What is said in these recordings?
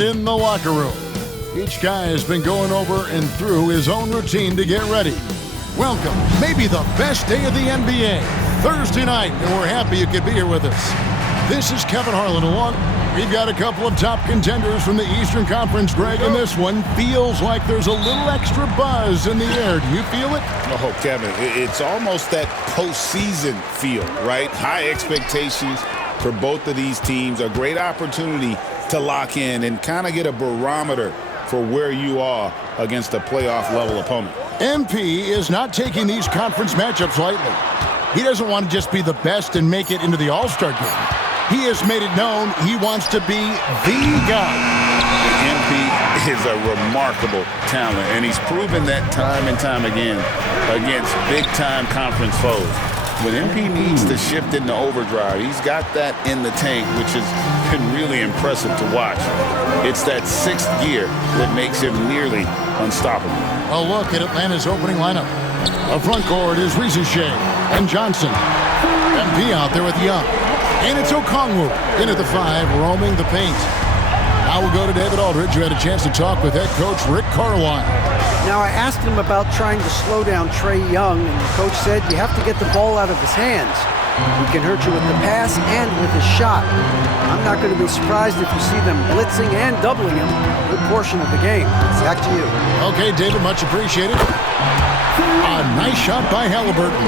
in the locker room. Each guy has been going over and through his own routine to get ready. Welcome, maybe the best day of the NBA, Thursday night, and we're happy you could be here with us. This is Kevin Harlan along. We've got a couple of top contenders from the Eastern Conference, Greg, and this one feels like there's a little extra buzz in the air. Do you feel it? Oh, Kevin, it's almost that postseason feel, right? High expectations for both of these teams, a great opportunity to lock in and kind of get a barometer for where you are against a playoff-level opponent. MP is not taking these conference matchups lightly. He doesn't want to just be the best and make it into the All-Star game. He has made it known he wants to be the guy. MP is a remarkable talent, and he's proven that time and time again against big-time conference foes. When MP needs to shift into overdrive, he's got that in the tank, which has been really impressive to watch. It's that sixth gear that makes him nearly unstoppable. A look at Atlanta's opening lineup. Up front court is Rizushea and Johnson. MP out there with Young. And it's Okongwu into the 5, roaming the paint. Now we'll go to David Aldridge, who had a chance to talk with head coach Rick Carlisle. Now, I asked him about trying to slow down Trae Young, and the coach said you have to get the ball out of his hands. He can hurt you with the pass and with his shot. I'm not going to be surprised if you see them blitzing and doubling him a good portion of the game. Back to you. Okay, David, much appreciated. A nice shot by Halliburton.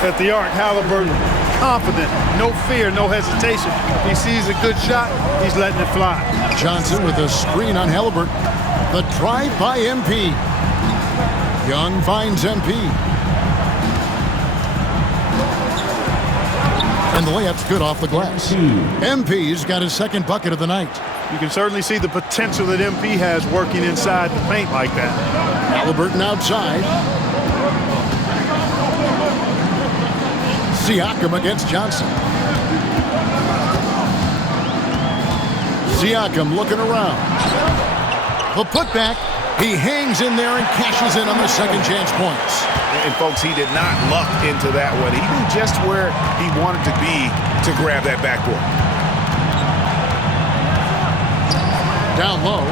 At the arc, Halliburton, confident, no fear, no hesitation. He sees a good shot, he's letting it fly. Johnson with a screen on Halliburton. The drive by MP. Young finds MP. And the layup's good off the glass. MP's got his second bucket of the night. You can certainly see the potential that MP has working inside the paint like that. Halliburton outside. Siakam against Johnson. Siakam looking around. The putback. He hangs in there and cashes in on the second chance points. And, folks, he did not luck into that one. He knew just where he wanted to be to grab that backboard. Down low.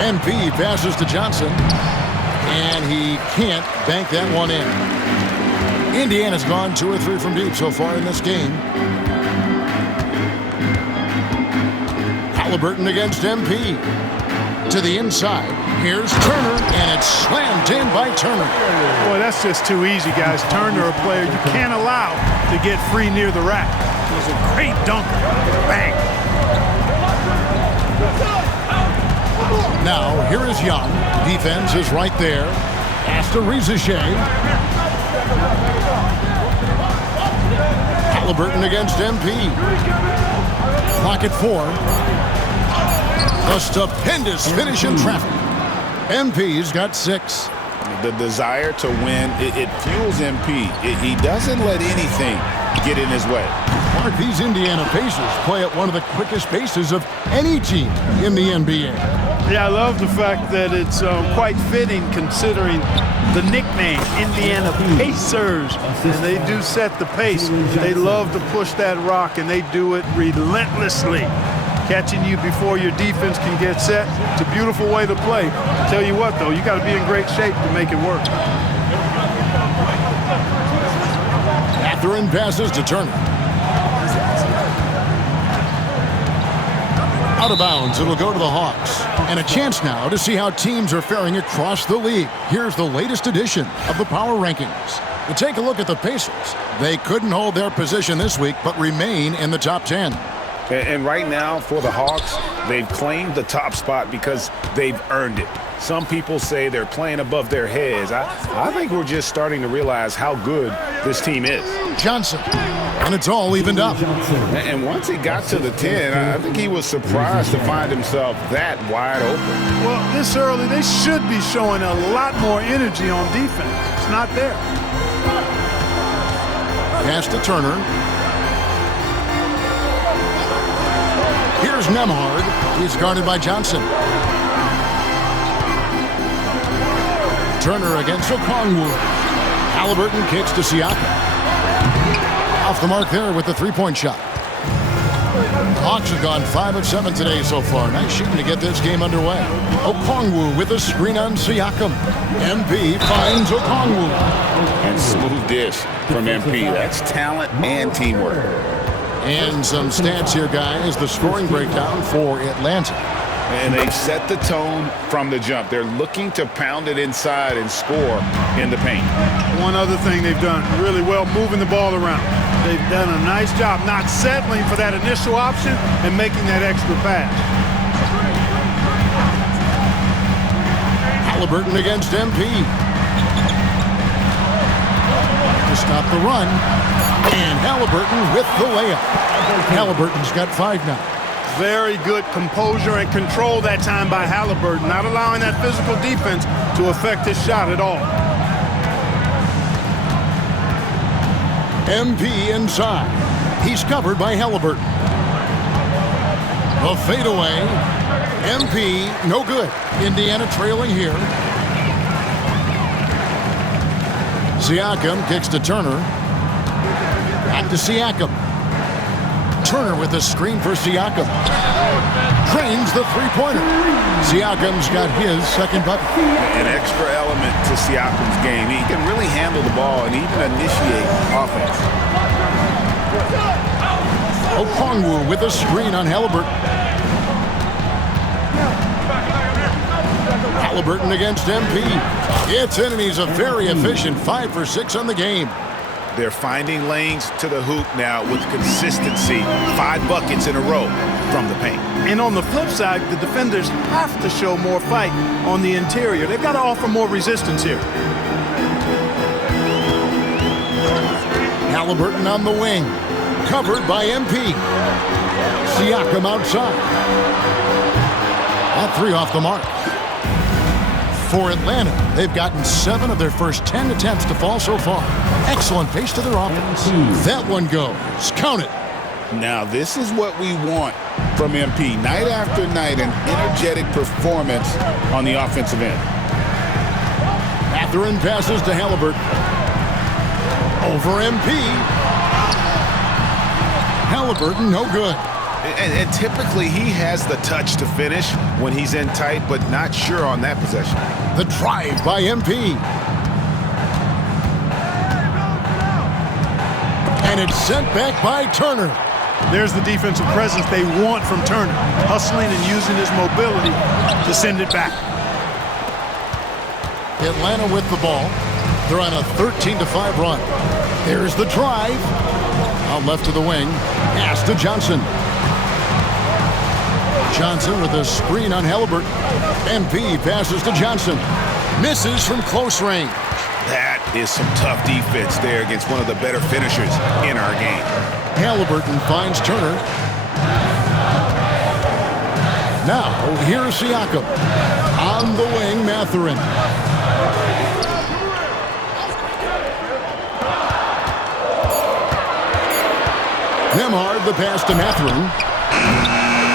MP passes to Johnson. And he can't bank that one in. Indiana's gone 2 or 3 from deep so far in this game. Halliburton against MP. To the inside. Here's Turner, and it's slammed in by Turner. Boy, that's just too easy, guys. Turner, a player you can't allow to get free near the rack. He's a great dunker. Bang. Now, here is Young. Defense is right there. Pass to Rizushea. Halliburton against MP. Clock at 4. A stupendous finish in traffic. MP's got 6. The desire to win, it fuels MP. He doesn't let anything get in his way. Mark, these Indiana Pacers play at one of the quickest paces of any team in the NBA. Yeah, I love the fact that it's quite fitting considering the nickname, Indiana Pacers. And they do set the pace. They love to push that rock, and they do it relentlessly. Catching you before your defense can get set. It's a beautiful way to play. I tell you what, though, you got to be in great shape to make it work. Mathurin passes to Turner. Out of bounds, it'll go to the Hawks. And a chance now to see how teams are faring across the league. Here's the latest edition of the Power Rankings. To take a look at the Pacers. They couldn't hold their position this week, but remain in the top 10. And right now, for the Hawks, they've claimed the top spot because they've earned it. Some people say they're playing above their heads. I think we're just starting to realize how good this team is. Johnson, and it's all evened up. And once he got to the 10, I think he was surprised to find himself that wide open. Well, this early, they should be showing a lot more energy on defense. It's not there. Pass to Turner. Here's Nembhard. He's guarded by Johnson. Turner against Okongwu. Halliburton kicks to Siakam. Off the mark there with the three-point shot. The Hawks have gone 5 of 7 today so far. Nice shooting to get this game underway. Okongwu with a screen on Siakam. MP finds Okongwu. And smooth dish from MP. That's talent and teamwork. And some stats here, guys. The scoring breakdown for Atlanta. And they've set the tone from the jump. They're looking to pound it inside and score in the paint. One other thing they've done really well, moving the ball around. They've done a nice job not settling for that initial option and making that extra pass. Halliburton against MP. To stop the run. And Halliburton with the layup. Halliburton's got 5 now. Very good composure and control that time by Halliburton, not allowing that physical defense to affect his shot at all. MP inside. He's covered by Halliburton. The fadeaway. MP, no good. Indiana trailing here. Siakam kicks to Turner. Back to Siakam. Turner with a screen for Siakam. Drains the three-pointer. Siakam's got his second bucket. An extra element to Siakam's game. He can really handle the ball and even initiate offense. Okongwu with a screen on Halliburton. Halliburton against MP. It's in, and he's a very efficient 5 for 6 on the game. They're finding lanes to the hoop now with consistency. 5 buckets in a row from the paint. And on the flip side, the defenders have to show more fight on the interior. They've got to offer more resistance here. Halliburton on the wing. Covered by MP. Siakam outside. That 3 off the mark. For Atlanta, they've gotten 7 of their first 10 attempts to fall so far. Excellent pace to their offense. That one goes. Count it. Now, this is what we want from MP. Night after night, an energetic performance on the offensive end. Mathurin passes to Halliburton. Over MP. Halliburton, no good. And typically, he has the touch to finish when he's in tight, but not sure on that possession. The drive by MP. And it's sent back by Turner. There's the defensive presence they want from Turner. Hustling and using his mobility to send it back. Atlanta with the ball. They're on a 13-5 run. There's the drive. Out left to the wing. Pass to Johnson. Johnson with a screen on Halliburton. MP passes to Johnson. Misses from close range. That is some tough defense there against one of the better finishers in our game. Halliburton finds Turner. Now, here's Siakam. On the wing, Mathurin. Nembhard, the pass to Mathurin.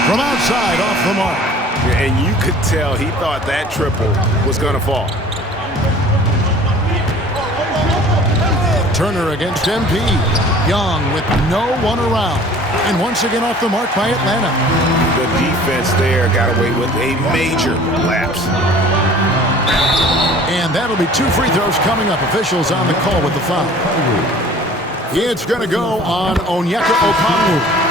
From outside, off the mark. And you could tell he thought that triple was going to fall. Turner against MP. Young with no one around. And once again off the mark by Atlanta. The defense there got away with a major lapse. And that'll be 2 free throws coming up. Officials on the call with the foul. It's going to go on Onyeka Okongwu.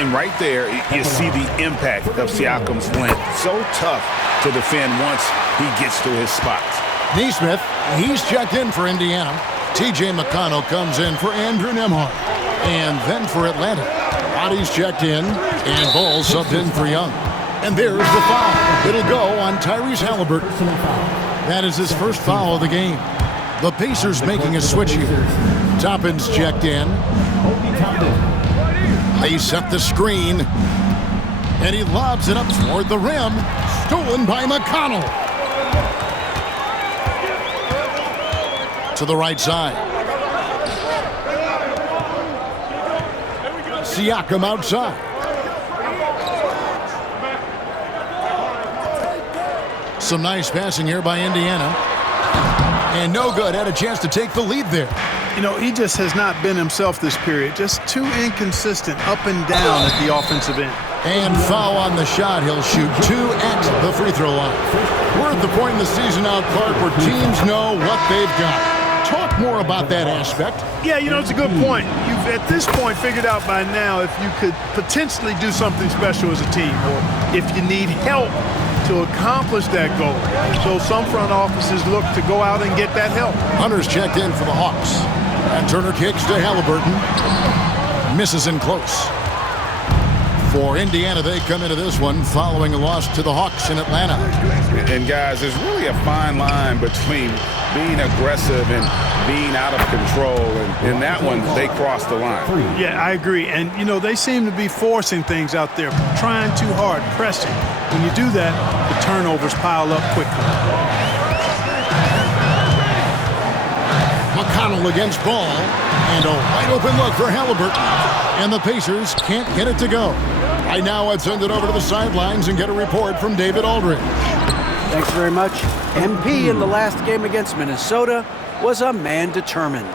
And right there, you see the impact of Siakam's length. So tough to defend once he gets to his spots. Nesmith, he's checked in for Indiana. T.J. McConnell comes in for Andrew Nembhard. And then for Atlanta, Roddy's checked in, and Ball subbed in for Young. And there's the foul. It'll go on Tyrese Halliburton. That is his first foul of the game. The Pacers making a switch here. Toppin's checked in. They set the screen. And he lobs it up toward the rim. Stolen by McConnell. To the right side. Siakam outside. Some nice passing here by Indiana. And no good. Had a chance to take the lead there. You know, he just has not been himself this period. Just too inconsistent up and down at the offensive end. And foul on the shot. He'll shoot 2 at the free throw line. We're at the point in the season now, Clark, where teams know what they've got. Talk more about that aspect. Yeah, you know, it's a good point. You've, at this point, figured out by now if you could potentially do something special as a team, or if you need help to accomplish that goal. So some front offices look to go out and get that help. Hunter's checked in for the Hawks. And Turner kicks to Halliburton. Misses in close. For Indiana, they come into this one following a loss to the Hawks in Atlanta. And guys, there's really a fine line between being aggressive and being out of control. And in that one, they crossed the line. Yeah, I agree. And, you know, they seem to be forcing things out there, trying too hard, pressing. When you do that, the turnovers pile up quickly. McConnell against Ball. And a wide open look for Halliburton. And the Pacers can't get it to go. Right now, I'd send it over to the sidelines and get a report from David Aldridge. Thanks very much. MP in the last game against Minnesota was a man determined.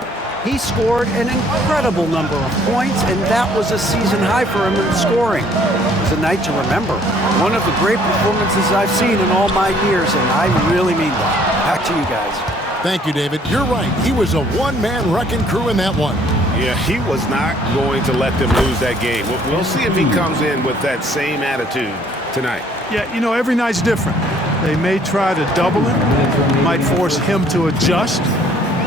He scored an incredible number of points, and that was a season high for him in scoring. It was a night to remember. One of the great performances I've seen in all my years, and I really mean that. Back to you guys. Thank you, David. You're right. He was a one-man wrecking crew in that one. Yeah, he was not going to let them lose that game. We'll see if he comes in with that same attitude tonight. Yeah, you know, every night's different. They may try to double him, might force him to adjust,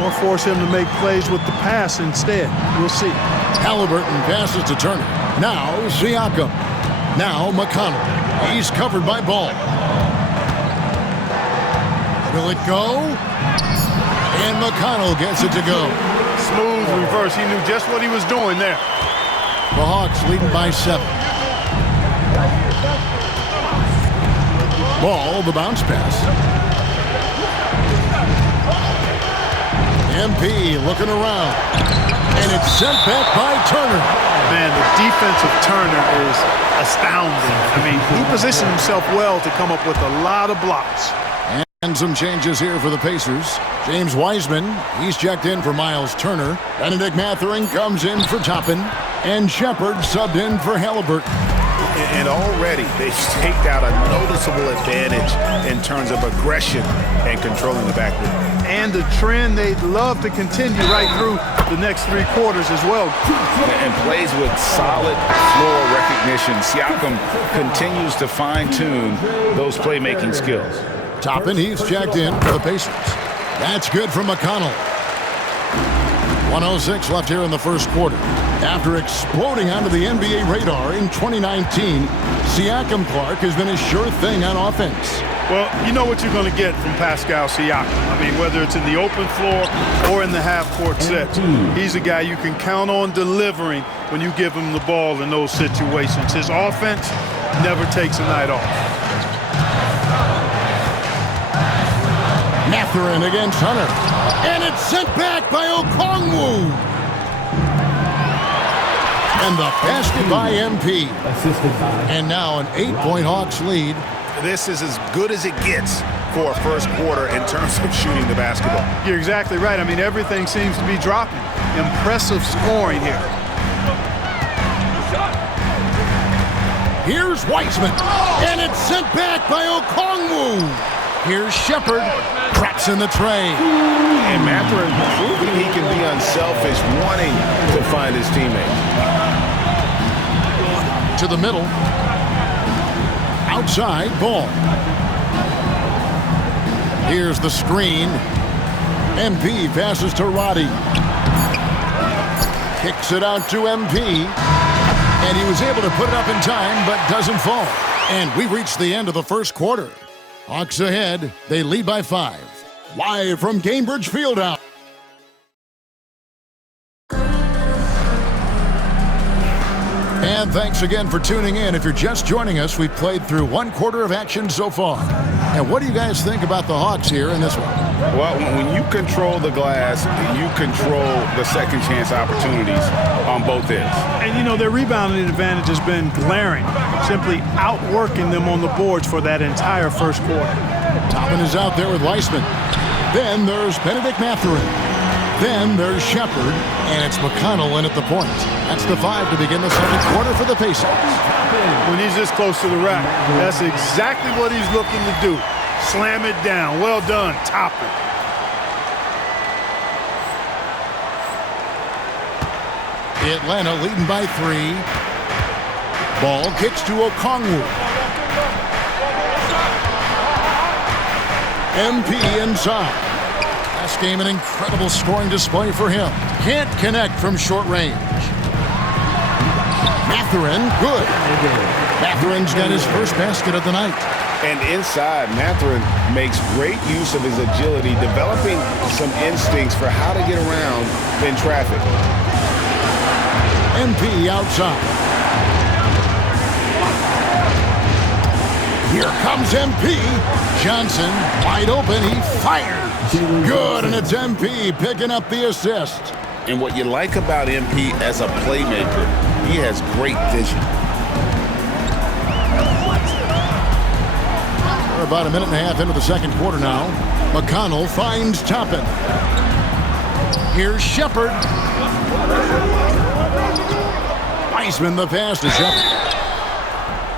or force him to make plays with the pass instead. We'll see. Halliburton passes to Turner. Now Siakam. Now McConnell. He's covered by Ball. Will it go? And McConnell gets it to go. Smooth reverse. He knew just what he was doing there. The Hawks leading by 7. Ball, the bounce pass. MP looking around. And it's sent back by Turner. Man, the defense of Turner is astounding. I mean, he positioned himself well to come up with a lot of blocks. And some changes here for the Pacers. James Wiseman, he's checked in for Miles Turner. Benedict Mathurin comes in for Toppin. And Shepard subbed in for Halliburton. And already they've staked out a noticeable advantage in terms of aggression and controlling the backcourt. And a trend they'd love to continue right through the next 3 quarters as well. And plays with solid floor recognition. Siakam continues to fine-tune those playmaking skills. Toppin, he's checked in for the Pacers. That's good from McConnell. 1:06 left here in the first quarter. After exploding onto the NBA radar in 2019, Siakam, Clark, has been a sure thing on offense. Well, you know what you're going to get from Pascal Siakam. I mean, whether it's in the open floor or in the half-court sets, he's a guy you can count on delivering when you give him the ball in those situations. His offense never takes a night off. Mathurin against Hunter. And it's sent back by Okongwu. And the basket by MP. And now an 8-point Hawks lead. This is as good as it gets for a first quarter in terms of shooting the basketball. You're exactly right. I mean, everything seems to be dropping. Impressive scoring here. Here's Wiseman. And it's sent back by Okongwu. Here's Shepard. Traps in the tray. And Mathurin proving he can be unselfish, wanting to find his teammates. To the middle. Outside, Ball. Here's the screen. MP passes to Roddy. Kicks it out to MP. And he was able to put it up in time, but doesn't fall. And we reached the end of the first quarter. Hawks ahead. They lead by 5. Live from Gainbridge Fieldhouse. And thanks again for tuning in. If you're just joining us, we've played through 1 quarter of action so far. And what do you guys think about the Hawks here in this one? Well, when you control the glass, you control the second chance opportunities on both ends. And, you know, their rebounding advantage has been glaring, simply outworking them on the boards for that entire first quarter. Toppin is out there with Weissman. Then there's Benedict Mathurin. Then there's Shepard, and it's McConnell in at the point. That's the 5 to begin the second quarter for the Pacers. When he's this close to the rack, that's exactly what he's looking to do. Slam it down. Well done, Toppin. Atlanta leading by 3. Ball kicks to Okongwu. MP inside. Last game, an incredible scoring display for him. Can't connect from short range. Mathurin, good. Mathurin's got his first basket of the night. And inside, Mathurin makes great use of his agility, developing some instincts for how to get around in traffic. MP outside. Here comes MP. Johnson wide open. He fires. Good, and it's MP picking up the assist. And what you like about MP as a playmaker, he has great vision. We're about a minute and a half into the second quarter now. McConnell finds Toppin. Here's Shepard. Wiseman the pass to Shepard.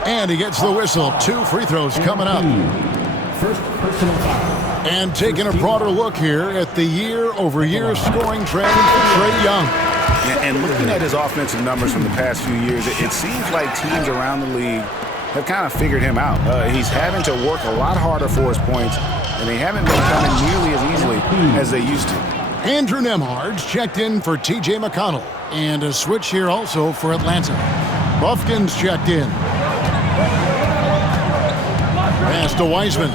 And he gets the whistle. 2 free throws coming up. First personal foul. And taking a broader look here at the year-over-year scoring trend for Trae Young. And looking at his offensive numbers from the past few years, it seems like teams around the league have kind of figured him out. He's having to work a lot harder for his points, and they haven't been coming nearly as easily as they used to. Andrew Nembhard's checked in for T.J. McConnell. And a switch here also for Atlanta. Buffkin's checked in. Pass to Wiseman.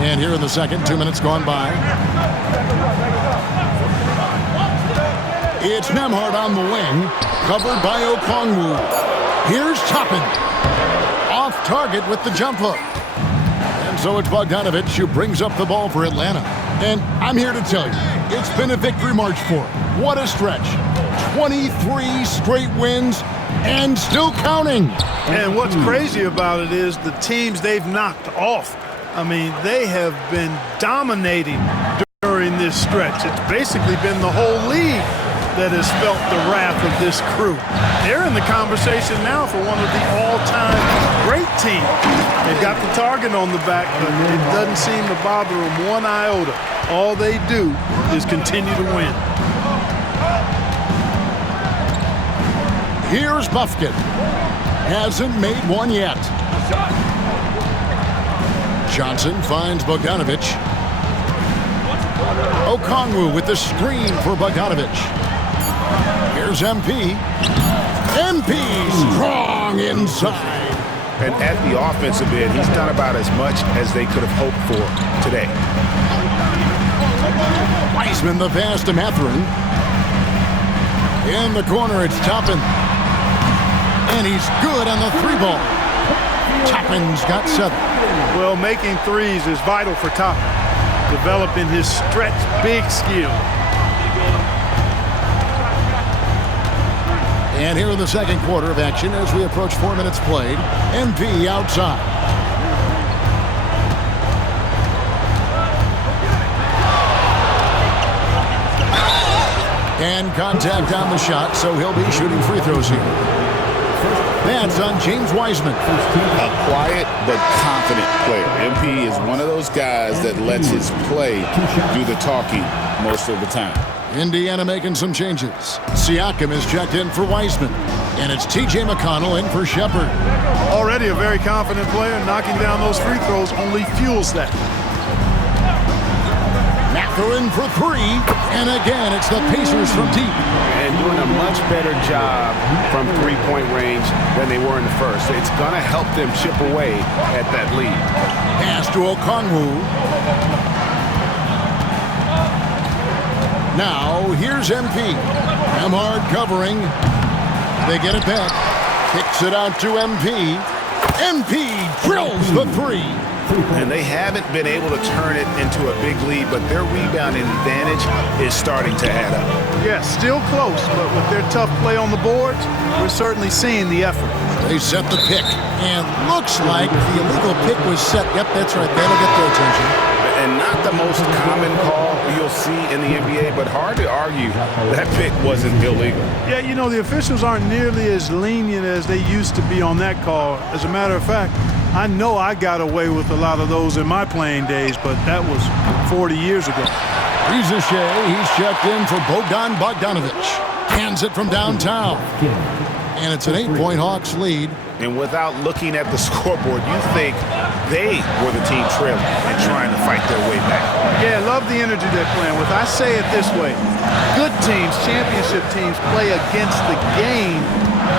And here in the second, 2 minutes gone by. It's Nembhard on the wing, covered by Okongwu. Here's Toppin. Off target with the jump hook. And so it's Bogdanovic who brings up the ball for Atlanta. And I'm here to tell you, it's been a victory march for him. What a stretch. 23 straight wins and still counting. And what's crazy about it is the teams they've knocked off. I mean, they have been dominating during this stretch. It's basically been the whole league that has felt the wrath of this crew. They're in the conversation now for one of the all-time great teams. They've got the target on the back, but it doesn't seem to bother them one iota. All they do is continue to win. Here's Buffkin. Hasn't made one yet. Johnson finds Bogdanovic. Okongwu with the screen for Bogdanovic. Here's MP. MP strong inside. And at the offensive end, he's done about as much as they could have hoped for today. Wiseman the pass to Mathurin. In the corner, it's Toppin. And he's good on the 3-ball. Toppin's got 7. Well, making threes is vital for Toppin, developing his stretch big skill. And here in the second quarter of action as we approach 4 minutes played. MP outside. And contact on the shot, so he'll be shooting free throws here. That's on James Wiseman. A quiet but confident player. MP is one of those guys that lets his play do the talking most of the time. Indiana making some changes. Siakam is checked in for Wiseman. And it's T.J. McConnell in for Shepard. Already a very confident player. Knocking down those free throws only fuels that. Mathurin for 3. And again, it's the Pacers from deep. And doing a much better job from three-point range than they were in the first. It's going to help them chip away at that lead. Pass to Okongwu. Now, here's MP. Nembhard covering. They get it back. Kicks it out to MP. MP drills the 3. And they haven't been able to turn it into a big lead, but their rebounding advantage is starting to add up. Yeah, still close, but with their tough play on the boards, we're certainly seeing the effort. They set the pick, and looks like the illegal pick was set. Yep, that's right. That'll get their attention. And not the most common call you'll see in the NBA, but hard to argue that pick wasn't illegal. Yeah, you know, the officials aren't nearly as lenient as they used to be on that call. As a matter of fact, I know I got away with a lot of those in my playing days, but that was 40 years ago. Rizachet, he's checked in for Bogdan Bogdanovic. Hands it from downtown. And it's an 8-point Hawks lead. And without looking at the scoreboard, you think they were the team trailing and trying to fight their way back. Yeah, love the energy they're playing with. I say it this way. Good teams, championship teams, play against the game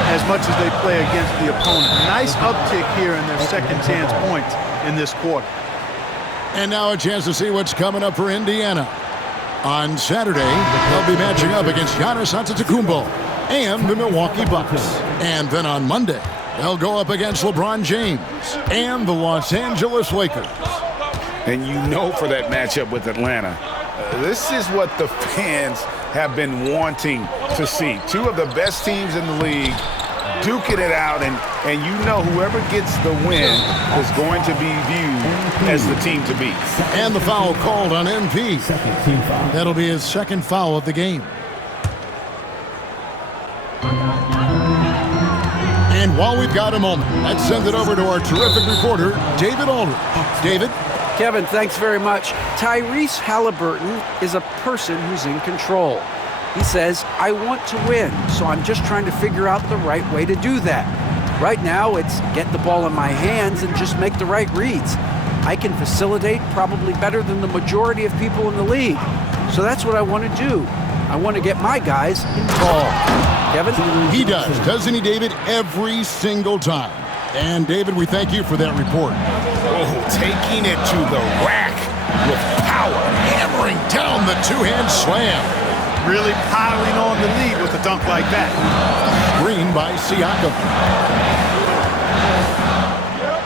as much as they play against the opponent. Nice uptick here in their second chance points in this quarter. And now a chance to see what's coming up for Indiana. On Saturday, they'll be matching up against Giannis Antetokounmpo and the Milwaukee Bucks. And then on Monday, they'll go up against LeBron James and the Los Angeles Lakers. And you know, for that matchup with Atlanta, this is what the fans have been wanting to see. Two of the best teams in the league duking it out, and you know whoever gets the win is going to be viewed as the team to beat. And the foul called on MP. That'll be his second foul of the game. And while we've got a moment, let's send it over to our terrific reporter, David Aldridge. David? Kevin, thanks very much. Tyrese Halliburton is a person who's in control. He says, I want to win, so I'm just trying to figure out the right way to do that. Right now, it's get the ball in my hands and just make the right reads. I can facilitate probably better than the majority of people in the league. So that's what I want to do. I want to get my guys involved. Kevin? He does, doesn't he, David? Every single time. And, David, we thank you for that report. Oh, taking it to the rack with power. Hammering down the two-hand slam. Really piling on the lead with a dunk like that. Screen by Siakam.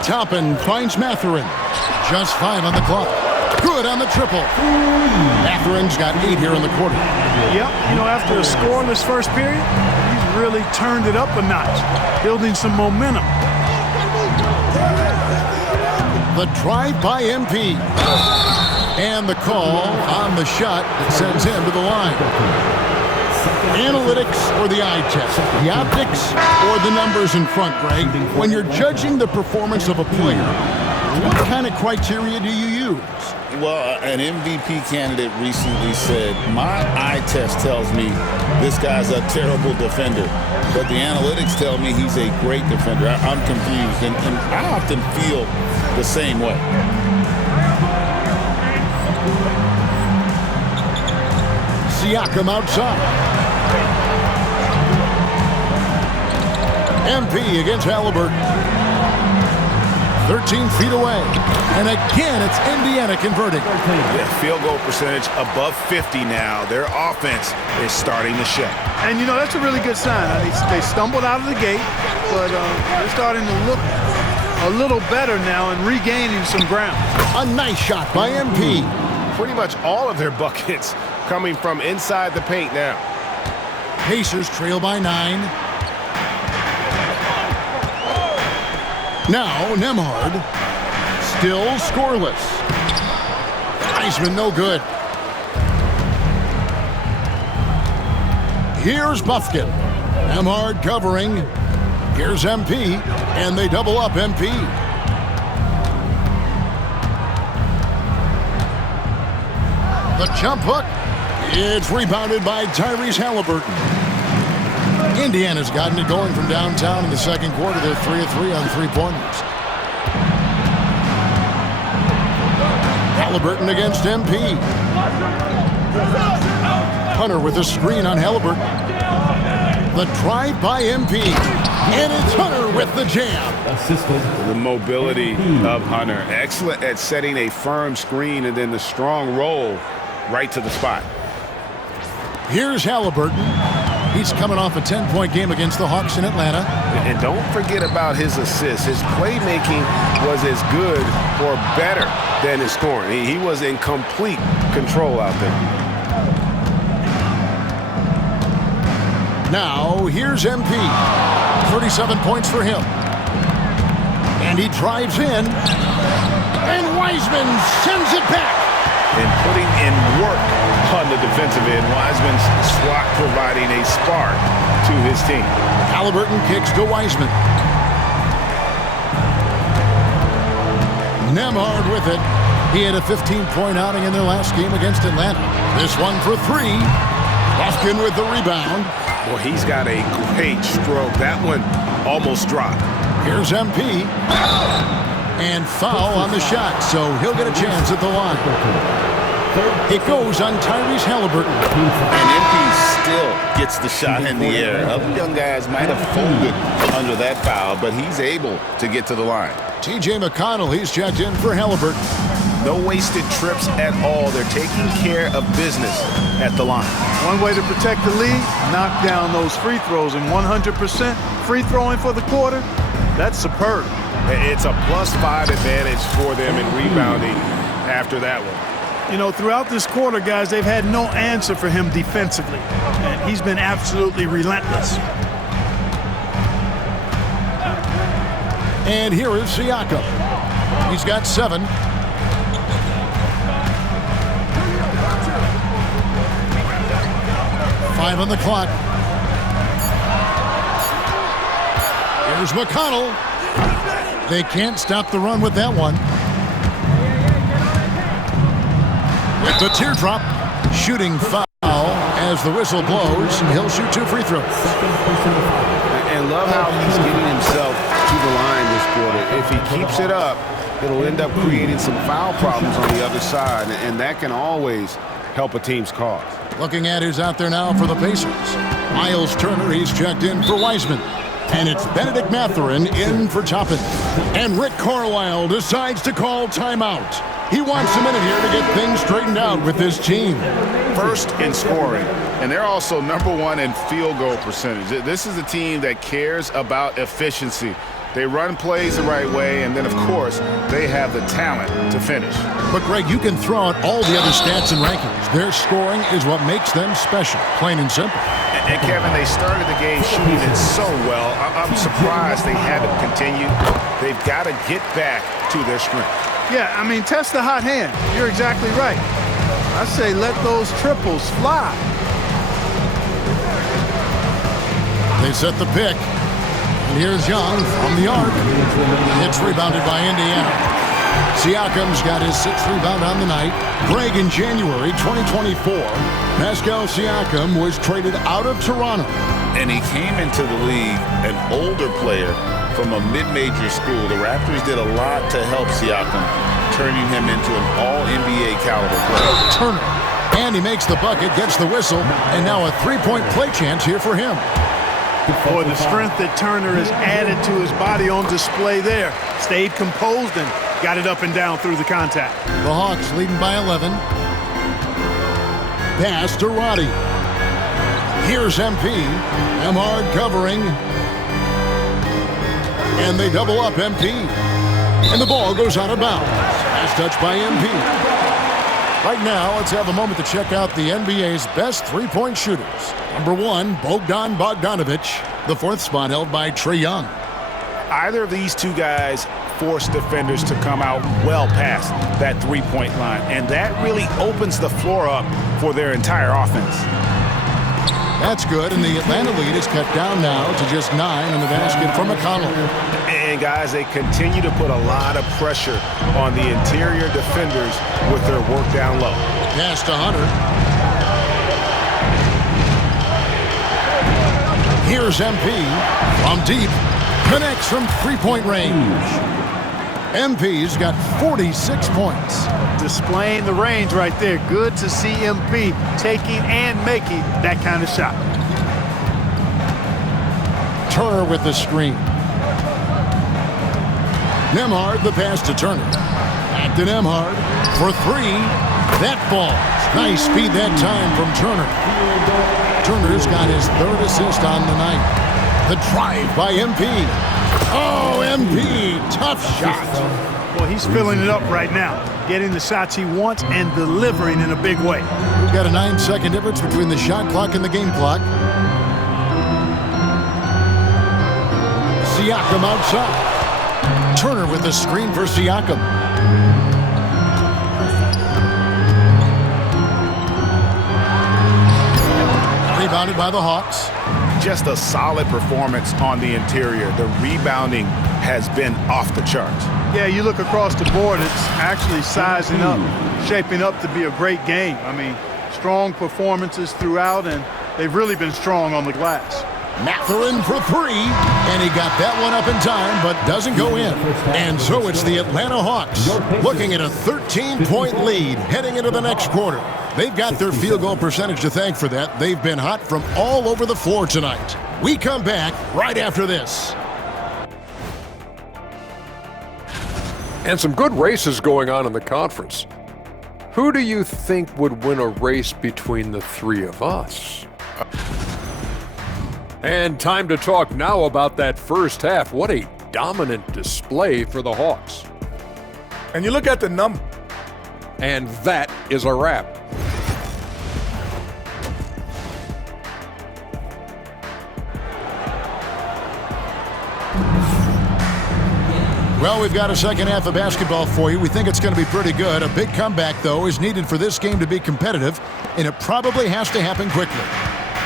Toppin finds Mathurin. Just 5 on the clock. Good on the triple. Mathurin's got 8 here in the quarter. Yep, you know, after a scoreless first period, he's really turned it up a notch, building some momentum. The drive by MP. And the call on the shot that sends him to the line. Analytics or the eye test? The optics or the numbers in front, Greg? When you're judging the performance of a player, what kind of criteria do you use? Well, an MVP candidate recently said, my eye test tells me this guy's a terrible defender, but the analytics tell me he's a great defender. I'm confused, and I often feel the same way. Siakam outside. MP against Halliburton. 13 feet away. And again, it's Indiana converting. Yeah, field goal percentage above 50 now. Their offense is starting to show. And, you know, that's a really good sign. They stumbled out of the gate, but they're starting to look a little better now and regaining some ground. A nice shot by MP. Pretty much all of their buckets coming from inside the paint now. Pacers trail by 9. Now Nembhard, still scoreless. Heisman no good. Here's Bufkin. Nembhard covering. Here's MP, and they double up MP. The jump hook. It's rebounded by Tyrese Halliburton. Indiana's gotten it going from downtown in the second quarter. They're 3 of 3 on three-pointers. Halliburton against MP. Hunter with a screen on Halliburton. The drive by MP. And it's Hunter with the jam. The mobility of Hunter. Excellent at setting a firm screen and then the strong roll right to the spot. Here's Halliburton. He He's coming off a 10-point game against the Hawks in Atlanta. And don't forget about his assists. His playmaking was as good or better than his scoring. He was in complete control out there. Now, here's MP. 37 points for him. And he drives in. And Wiseman sends it back. And putting in work on the defensive end, Wiseman's swat providing a spark to his team. Halliburton kicks to Wiseman. Nembhard with it. He had a 15-point outing in their last game against Atlanta. This one for three. Lofkin with the rebound. Well, he's got a great stroke. That one almost dropped. Here's MP. And foul on the shot, so he'll get a chance at the line. It goes on Tyrese Halliburton. And MP still gets the shot in the air. Other young guys might have folded under that foul, but he's able to get to the line. T.J. McConnell, he's checked in for Halliburton. No wasted trips at all. They're taking care of business at the line. One way to protect the lead, knock down those free throws, and 100% free throwing for the quarter, that's superb. It's a +5 advantage for them in rebounding after that one. You know, throughout this quarter, guys, they've had no answer for him defensively, and he's been absolutely relentless. And here is Siakam. He's got 7. Five on the clock. Here's McConnell. They can't stop the run with that one. With the teardrop, shooting foul as the whistle blows. He'll shoot 2 free throws. And love how he's getting himself to the line this quarter. If he keeps it up, it'll end up creating some foul problems on the other side, and that can always help a team's cause. Looking at who's out there now for the Pacers. Miles Turner, he's checked in for Wiseman. And it's Benedict Mathurin in for Toppin. And Rick Carlisle decides to call timeout. He wants a minute here to get things straightened out with his team. First in scoring, and they're also #1 in field goal percentage. This is a team that cares about efficiency. They run plays the right way, and then, of course, they have the talent to finish. But, Greg, you can throw out all the other stats and rankings. Their scoring is what makes them special, plain and simple. And Kevin, they started the game shooting it so well. I'm surprised they haven't continued. They've got to get back to their strength. Yeah, I mean, test the hot hand. You're exactly right. I say let those triples fly. They set the pick. And here's Young from the arc. It's rebounded by Indiana. Siakam's got his 6th rebound on the night. Greg, in January 2024, Pascal Siakam was traded out of Toronto. And he came into the league an older player from a mid-major school. The Raptors did a lot to help Siakam, turning him into an all-NBA caliber player. Turner. And he makes the bucket, gets the whistle, and now a 3-point play chance here for him. Boy, the strength that Turner has added to his body on display there. Stayed composed and got it up and down through the contact. The Hawks leading by 11. Pass to Roddy. Here's MP. Nembhard covering. And they double up MP. And the ball goes out of bounds. Pass touch by MP. Right now, let's have a moment to check out the NBA's best 3-point shooters. Number 1, Bogdan Bogdanović. The 4th spot held by Trae Young. Either of these two guys force defenders to come out well past that 3-point line, and that really opens the floor up for their entire offense. That's good, and the Atlanta lead is cut down now to just 9 in the basket from McConnell. And guys, they continue to put a lot of pressure on the interior defenders with their work down low. Pass to Hunter. Here's MP from deep. Connects from 3-point range. MP's got 46 points. Displaying the range right there. Good to see MP taking and making that kind of shot. Turner with the screen. Nembhard the pass to Turner. Back to Nembhard for 3. That falls. Nice speed that time from Turner. Turner's got his third assist on the night. The drive by MP. Oh, MP, tough shot. Well, he's filling it up right now, getting the shots he wants and delivering in a big way. We've got a 9-second difference between the shot clock and the game clock. Siakam outside. Turner with the screen for Siakam. Rebounded by the Hawks. Just a solid performance on the interior. The rebounding has been off the charts. Yeah, you look across the board, it's actually sizing up, shaping up to be a great game. I mean, strong performances throughout, and they've really been strong on the glass. Mathurin for three, and he got that one up in time, but doesn't go in. And so it's the Atlanta Hawks looking at a 13-point lead heading into the next quarter. They've got their field goal percentage to thank for that. They've been hot from all over the floor tonight. We come back right after this. And some good races going on in the conference. Who do you think would win a race between the three of us? And time to talk now about that first half. What a dominant display for the Hawks. And you look at the number. And that is a wrap. Well, we've got a second half of basketball for you. We think it's going to be pretty good. A big comeback, though, is needed for this game to be competitive, and it probably has to happen quickly.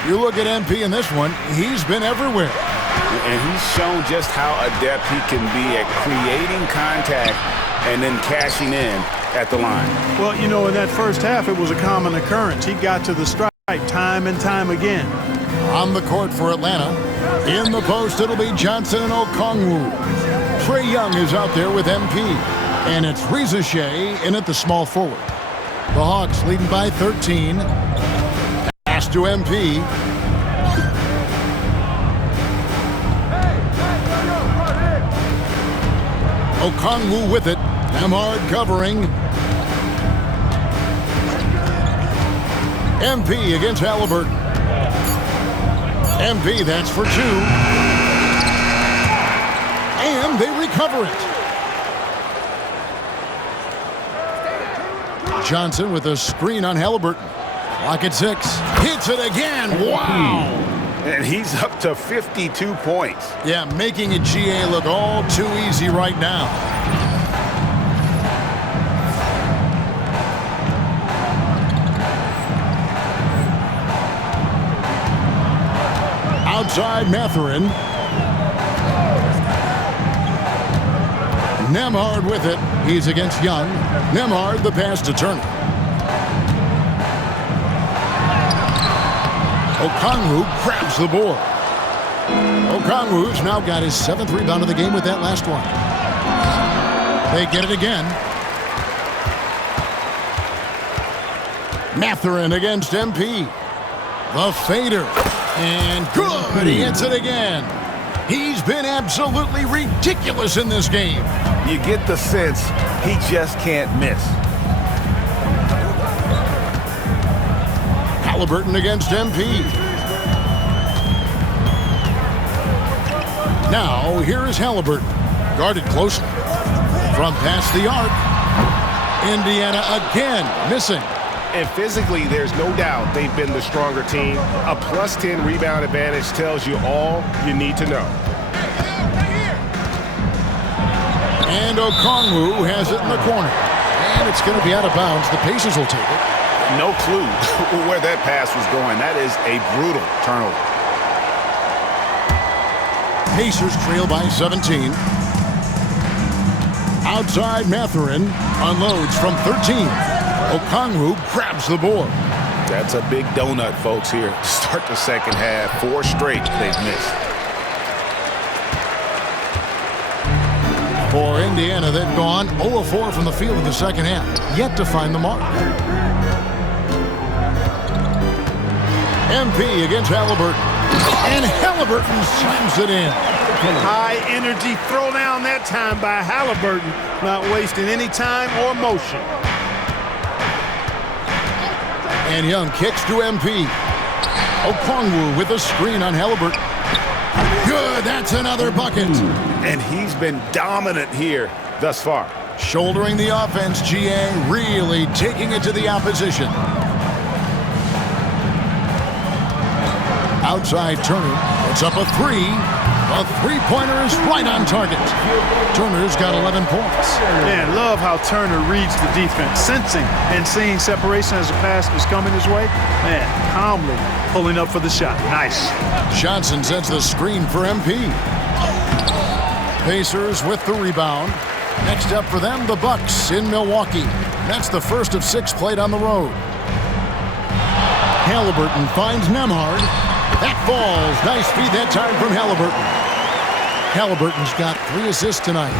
You look at MP in this one, he's been everywhere. And he's shown just how adept he can be at creating contact and then cashing in at the line. Well, you know, in that first half, it was a common occurrence. He got to the stripe time and time again. On the court for Atlanta. In the post, it'll be Johnson and Okongwu. Trae Young is out there with MP. And it's Reza Shea in at the small forward. The Hawks leading by 13. Pass to MP. Okongwu with it. Nembhard covering. MP against Halliburton. MP, that's for two. And they recover it. Johnson with a screen on Halliburton. Clock at 6. Hits it again. Wow. And he's up to 52 points. Yeah, making it GA look all too easy right now. Outside Mathurin. Nembhard with it. He's against Young. Nembhard the pass to Turner. Okongwu grabs the board. Okongwu's now got his 7th rebound of the game with that last one. They get it again. Mathurin against MP. The fader. And good. He hits it again. He's been absolutely ridiculous in this game. You get the sense he just can't miss. Halliburton against MP. Now, here is Halliburton. Guarded closely. From past the arc. Indiana again missing. And physically, there's no doubt they've been the stronger team. A plus 10 rebound advantage tells you all you need to know. And Okongwu has it in the corner. And it's going to be out of bounds. The Pacers will take it. No clue where that pass was going. That is a brutal turnover. Pacers trail by 17. Outside Mathurin unloads from 13. Okongwu grabs the board. That's a big donut, folks, here to start the second half. 4 straight they've missed. For Indiana, they've gone 0-4 from the field in the second half. Yet to find the mark. MP against Halliburton. And Halliburton slams it in. High energy throw down that time by Halliburton. Not wasting any time or motion. And Young kicks to MP. Okongwu with a screen on Halliburton. Good, that's another bucket. And he's been dominant here thus far. Shouldering the offense, GA really taking it to the opposition. Outside Turner, it's up a three. A three-pointer is right on target. Turner's got 11 points. Man, love how Turner reads the defense, sensing and seeing separation as the pass is coming his way. Man, calmly pulling up for the shot. Nice. Johnson sets the screen for MP. Pacers with the rebound. Next up for them, the Bucks in Milwaukee. That's the first of 6 played on the road. Halliburton finds Nembhard. That falls. Nice feed that time from Halliburton. Halliburton's got 3 assists tonight.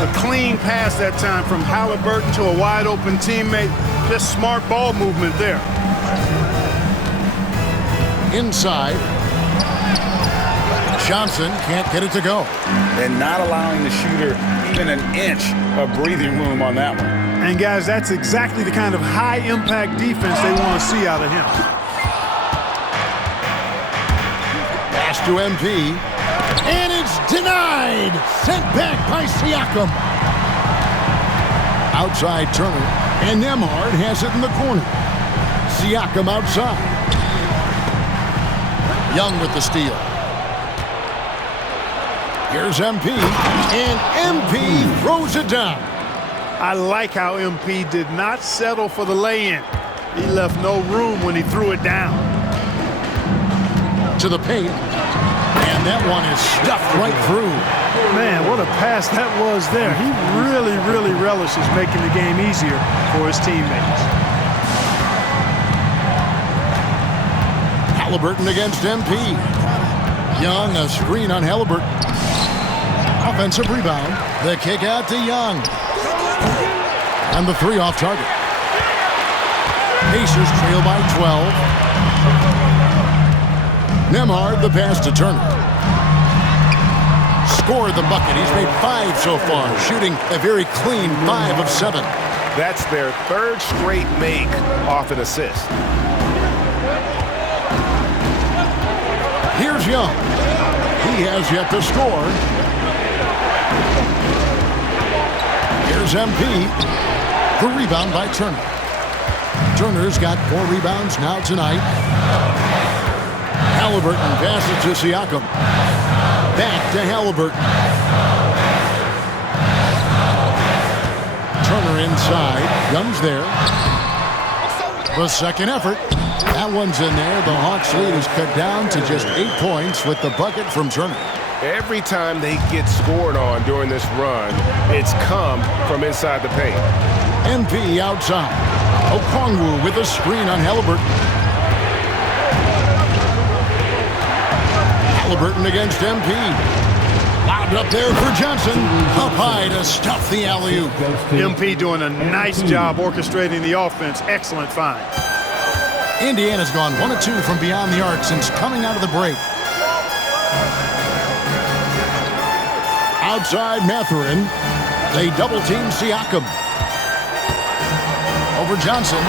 A clean pass that time from Halliburton to a wide-open teammate. Just smart ball movement there. Inside. Johnson can't get it to go. And not allowing the shooter even an inch of breathing room on that one. And guys, that's exactly the kind of high-impact defense they want to see out of him. Pass to MP. And it's denied. Sent back by Siakam. Outside Turner. And Nembhard has it in the corner. Siakam outside. Young with the steal. Here's MP. And MP throws it down. I like how MP did not settle for the lay-in. He left no room when he threw it down. To the paint. And that one is stuffed right through. Man, what a pass that was there. He really, really relishes making the game easier for his teammates. Halliburton against MP. Young, a screen on Halliburton. Offensive rebound. The kick out to Young. And the 3 off target. Pacers trail by 12. Nembhard, the pass to Turner. Scored the bucket. He's made 5 so far, shooting a very clean 5 of 7. That's their 3rd straight make off an assist. Here's Young. He has yet to score. Here's MP. The rebound by Turner. Turner's got 4 rebounds now tonight. Halliburton passes to Siakam. Back to Halliburton. Turner inside. Young's there. The second effort. That one's in there. The Hawks lead is cut down to just 8 points with the bucket from Turner. Every time they get scored on during this run, it's come from inside the paint. MP outside. Okongwu with a screen on Halliburton. Halliburton against MP. Lobbed up there for Johnson. Up high to stuff the alley-oop. MP doing a nice job orchestrating the offense. Excellent find. Indiana's gone 1 of 2 from beyond the arc since coming out of the break. Outside Mathurin. They double-team Siakam. Over Johnson.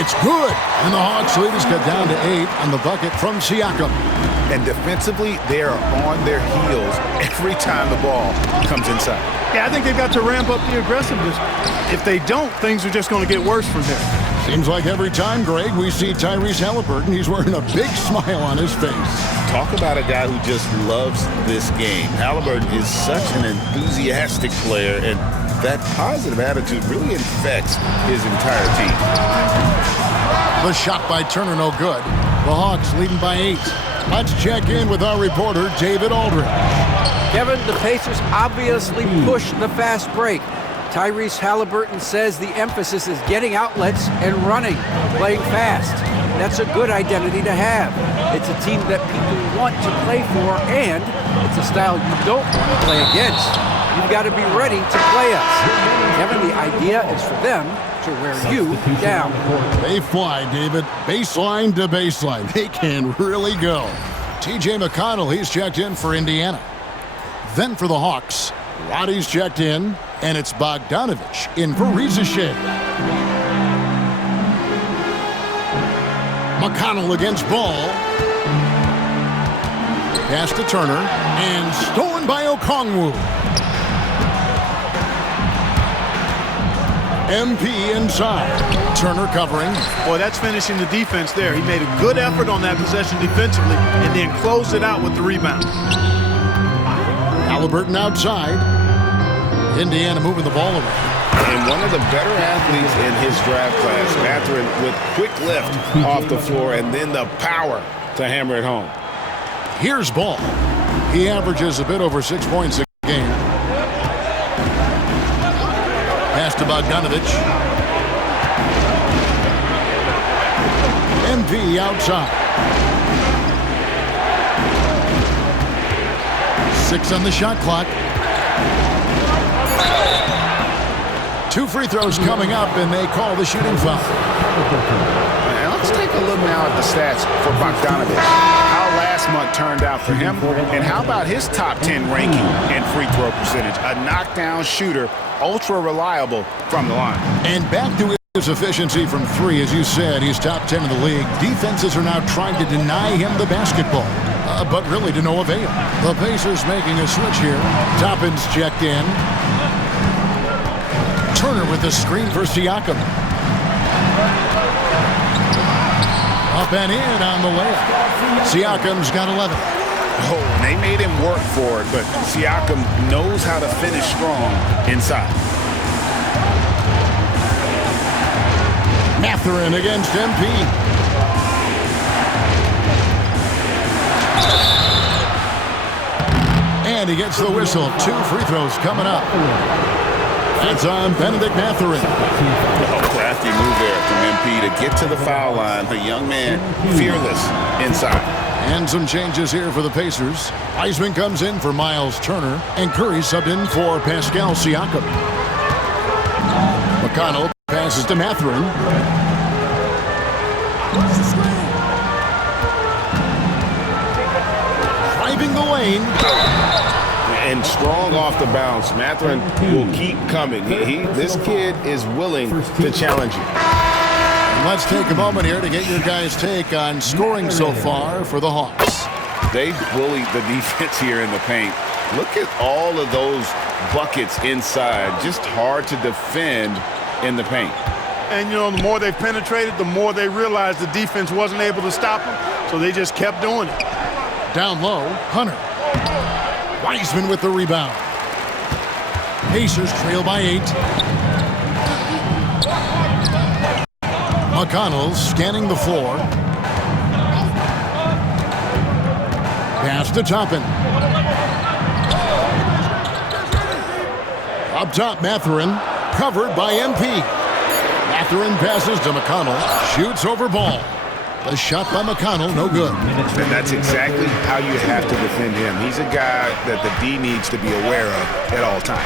It's good. And the Hawks lead is cut down to 8 on the bucket from Siakam. And defensively, they are on their heels every time the ball comes inside. Yeah, I think they've got to ramp up the aggressiveness. If they don't, things are just going to get worse from here. Seems like every time, Greg, we see Tyrese Halliburton, he's wearing a big smile on his face. Talk about a guy who just loves this game. Halliburton is such an enthusiastic player, and that positive attitude really infects his entire team. The shot by Turner, no good. The Hawks leading by 8. Let's check in with our reporter, David Aldridge. Kevin, the Pacers obviously pushed the fast break. Tyrese Halliburton says the emphasis is getting outlets and running, playing fast. That's a good identity to have. It's a team that people want to play for, and it's a style you don't want to play against. You've got to be ready to play us. Kevin, the idea is for them to wear you down. They fly, David. Baseline to baseline. They can really go. TJ McConnell, he's checked in for Indiana. Then for the Hawks, Roddy's checked in, and it's Bogdanovich in for Rizachet. McConnell against Ball. Pass to Turner, and stolen by Okongwu. MP inside. Turner covering. Boy, that's finishing the defense there. He made a good effort on that possession defensively and then closed it out with the rebound. Halliburton outside. Indiana moving the ball away. And one of the better athletes in his draft class, Mathurin, with quick lift off the floor and then the power to hammer it home. Here's Ball. He averages a bit over 6 points a game. Pass to Bogdanovich. MP outside. 6 on the shot clock. 2 free throws coming up, and they call the shooting foul. And let's take a look now at the stats for Bogdanovich. How last month turned out for him, and how about his top 10 ranking in free throw percentage? A knockdown shooter, ultra reliable from the line. And back to his efficiency from 3, as you said, he's top 10 in the league. Defenses are now trying to deny him the basketball, but really to no avail. The Pacers making a switch here. Toppin's checked in. Turner with the screen for Siakam. Up and in on the layup. Siakam's got 11. Oh, and they made him work for it, but Siakam knows how to finish strong inside. Mathurin against MP. And he gets the whistle. 2 free throws coming up. That's on Benedict Mathurin. Oh, crafty move there from MP to get to the foul line. The young man, fearless inside. And some changes here for the Pacers. Wiseman comes in for Miles Turner, and Curry subbed in for Pascal Siakam. McConnell passes to Mathurin. Driving the lane. And strong off the bounce. Mathurin will keep coming. This kid is willing to challenge you. Let's take a moment here to get your guys' take on scoring so far for the Hawks. They bullied the defense here in the paint. Look at all of those buckets inside. Just hard to defend in the paint. And, you know, the more they penetrated, the more they realized the defense wasn't able to stop them, so they just kept doing it. Down low, Hunter. Wiseman with the rebound. Pacers trail by 8. McConnell scanning the floor. Pass to Toppin. Up top, Mathurin. Covered by MP. Mathurin passes to McConnell. Shoots over Ball. The shot by McConnell, no good. And that's exactly how you have to defend him. He's a guy that the D needs to be aware of at all times.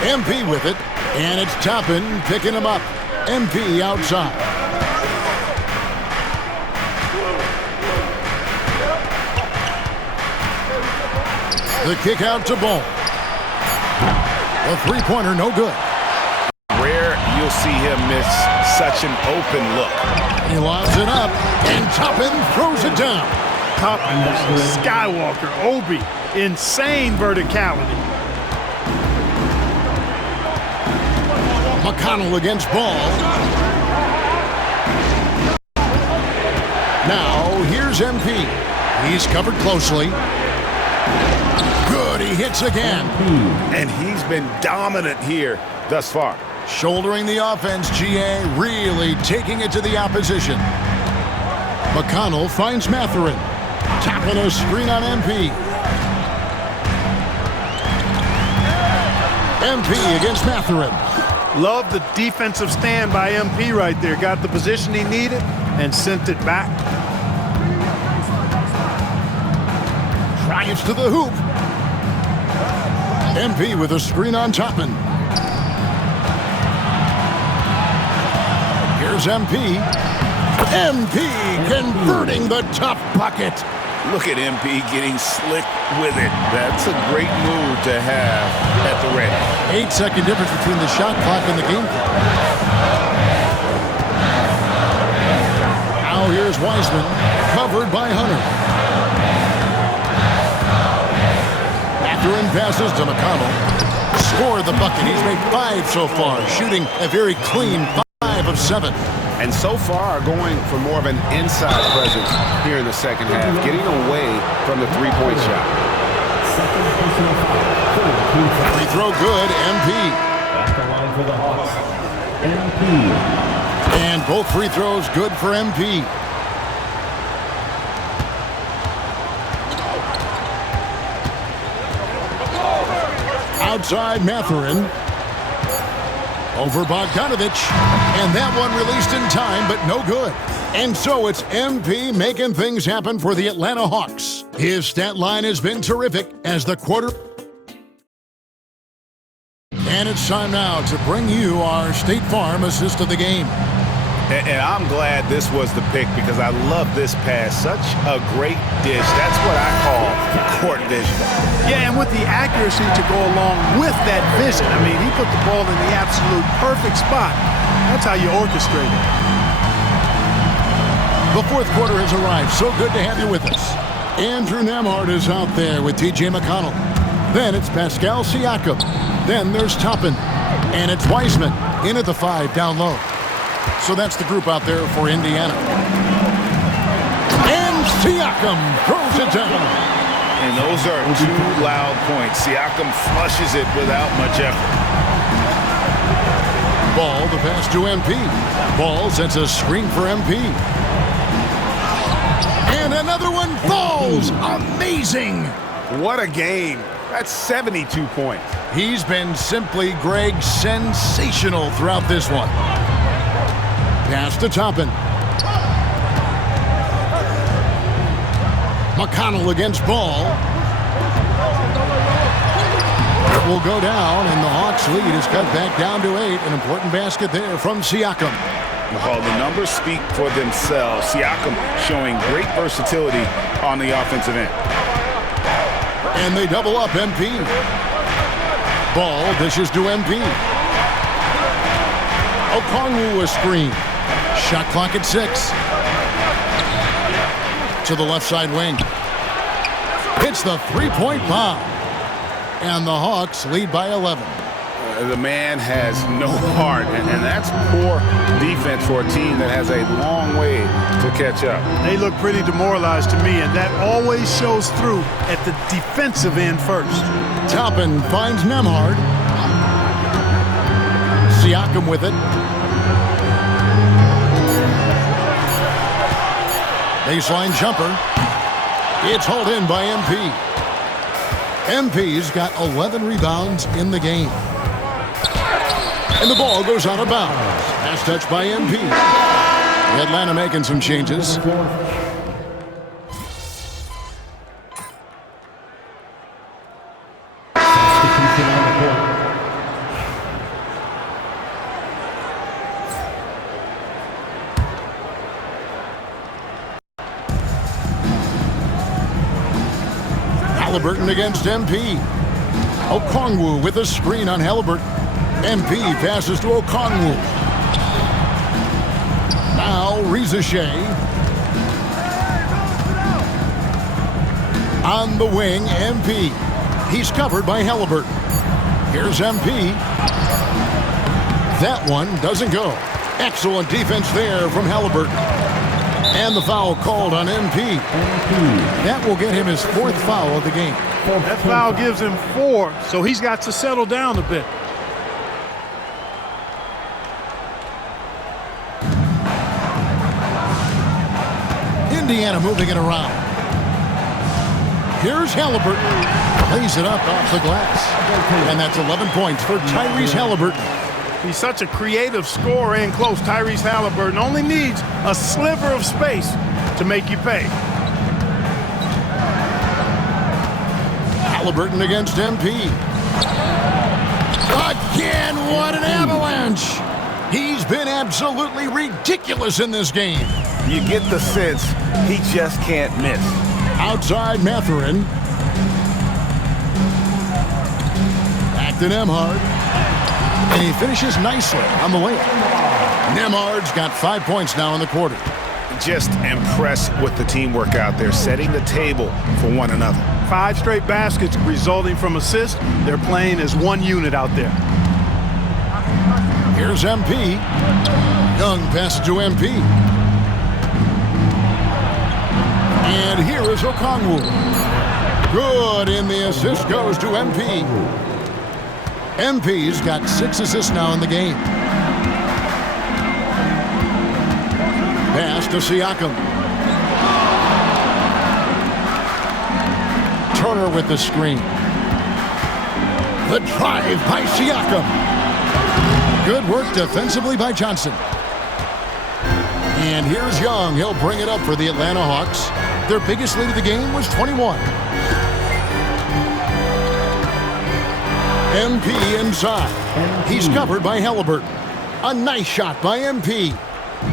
MP with it, and it's Toppin picking him up. MP outside. The kick out to Ball. The three-pointer, no good. Rare you'll see him miss such an open look. He lobs it up, and Toppin throws it down. Toppin, Skywalker, Obi, insane verticality. McConnell against Ball. Now, here's MP. He's covered closely. Good, he hits again. And he's been dominant here thus far. Shouldering the offense, GA really taking it to the opposition. McConnell finds Mathurin. Tapping a screen on MP. MP against Mathurin. Love the defensive stand by MP right there. Got the position he needed and sent it back. Drives to the hoop. MP with a screen on Toppin. Here's MP. MP converting the tough bucket. Look at MP getting slick with it. That's a great move to have at the ready. 8-second difference between the shot clock and the game clock. Now here's Wiseman, covered by Hunter. Mathurin passes to McConnell. Score the bucket. He's made 5 so far, shooting a very clean 5 of 7. And so far, going for more of an inside presence here in the second half, getting away from the three-point shot. Free throw good, MP. At the line for the Hawks, MP. And both free throws good for MP. Outside Mathurin. Over Bogdanovich. And that one released in time, but no good. And so it's MP making things happen for the Atlanta Hawks. His stat line has been terrific as the quarter. And it's time now to bring you our State Farm assist of the game. And I'm glad this was the pick because I love this pass. Such a great dish. That's what I call court vision. Yeah, and with the accuracy to go along with that vision. I mean, he put the ball in the absolute perfect spot. That's how you orchestrate it. The fourth quarter has arrived. So good to have you with us. Andrew Nembhard is out there with T.J. McConnell. Then it's Pascal Siakam. Then there's Toppin. And it's Wiseman in at the 5 down low. So that's the group out there for Indiana. And Siakam throws it down. And those are 2 loud points. Siakam flushes it without much effort. Ball, the pass to MP. Ball sets a screen for MP. And another one falls. Amazing. What a game. That's 72 points. He's been simply, Greg, sensational throughout this one. Pass to Toppin. McConnell against Ball. It will go down, and the Hawks' lead is cut back down to 8. An important basket there from Siakam. Well, the numbers speak for themselves. Siakam showing great versatility on the offensive end. And they double up MP. Ball dishes to MP. Okongwu a screen. Shot clock at 6. To the left side wing. Hits the three-point bomb. And the Hawks lead by 11. The man has no heart, and that's poor defense for a team that has a long way to catch up. They look pretty demoralized to me, and that always shows through at the defensive end first. Toppin finds Nembhard. Siakam with it. Baseline jumper. It's hauled in by MP. MP's got 11 rebounds in the game. And the ball goes out of bounds. Pass touch by MP. Atlanta making some changes. Halliburton against MP. Okongwu with a screen on Halliburton. MP passes to Okongwu. Now Reza Shea. On the wing, MP. He's covered by Halliburton. Here's MP. That one doesn't go. Excellent defense there from Halliburton. And the foul called on MP. That will get him his 4th foul of the game. That foul gives him 4, so he's got to settle down a bit. Indiana moving it around. Here's Halliburton. Lays it up off the glass. And that's 11 points for Tyrese Halliburton. He's such a creative scorer in close. Tyrese Halliburton only needs a sliver of space to make you pay. Halliburton against MP. Again, what an avalanche! He's been absolutely ridiculous in this game. You get the sense he just can't miss. Outside Mathurin. Back to Nembhard. And he finishes nicely on the layup. Nembhard's got 5 points now in the quarter. just impressed with the teamwork out there, setting the table for one another. 5 straight baskets resulting from assists. They're playing as one unit out there. Here's MP. Young passes to MP. And here is Okongwu. Good, and the assist goes to MP. MP's got 6 assists now in the game. Pass to Siakam. Turner with the screen. The drive by Siakam. Good work defensively by Johnson. And here's Young. He'll bring it up for the Atlanta Hawks. Their biggest lead of the game was 21. MP inside. He's covered by Halliburton. A nice shot by MP.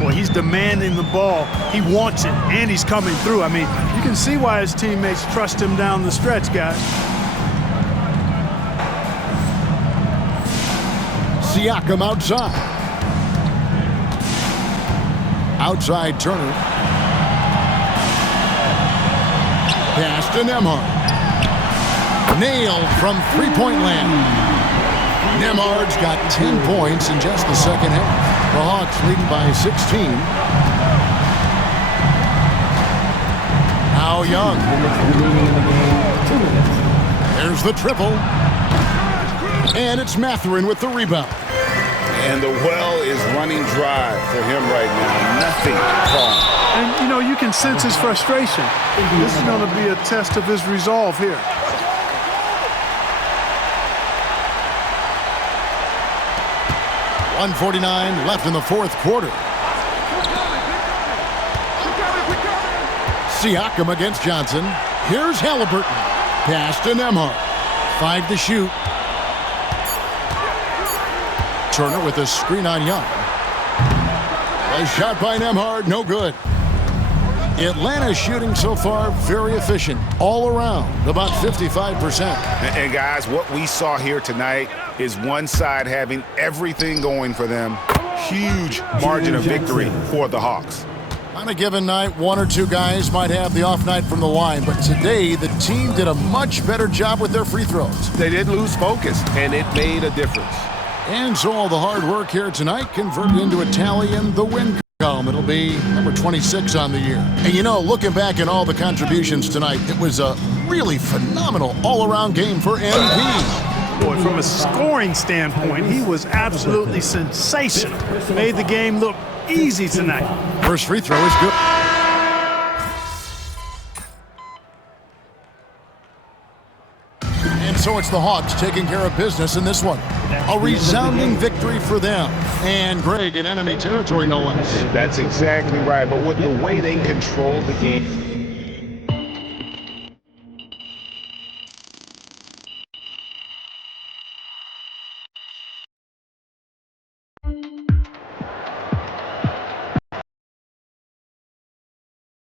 Boy, he's demanding the ball. He wants it, and he's coming through. I mean, you can see why his teammates trust him down the stretch, guys. Siakam outside. Outside Turner. Pass to Nembhard. Nailed from three-point land. Nembhard's got 10 points in just the second half. The Hawks leading by 16. Now Young. There's the triple. And it's Mathurin with the rebound. And the well is running dry for him right now. Nothing falling. And, you know, you can sense his frustration. This is going to be a test of his resolve here. .149 left in the fourth quarter. Siakam against Johnson. Here's Halliburton. Pass to Nembhard. 5 to shoot. Turner with a screen on Young. A shot by Nembhard, no good. Atlanta shooting so far very efficient all around, about 55%. And guys, what we saw here tonight is one side having everything going for them. Huge margin of victory for the Hawks. On a given night, 1 or 2 guys might have the off night from the line, but today the team did a much better job with their free throws. They did lose focus, and it made a difference. And so all the hard work here tonight converted into a tally in the win column. It'll be number 26 on the year. And you know, looking back at all the contributions tonight, it was a really phenomenal all-around game for MP. Boy, from a scoring standpoint, he was absolutely sensational. Made the game look easy tonight. First free throw is good. And so it's the Hawks taking care of business in this one. A resounding victory for them. And Greg in enemy territory, no less. That's exactly right. But with the way they controlled the game,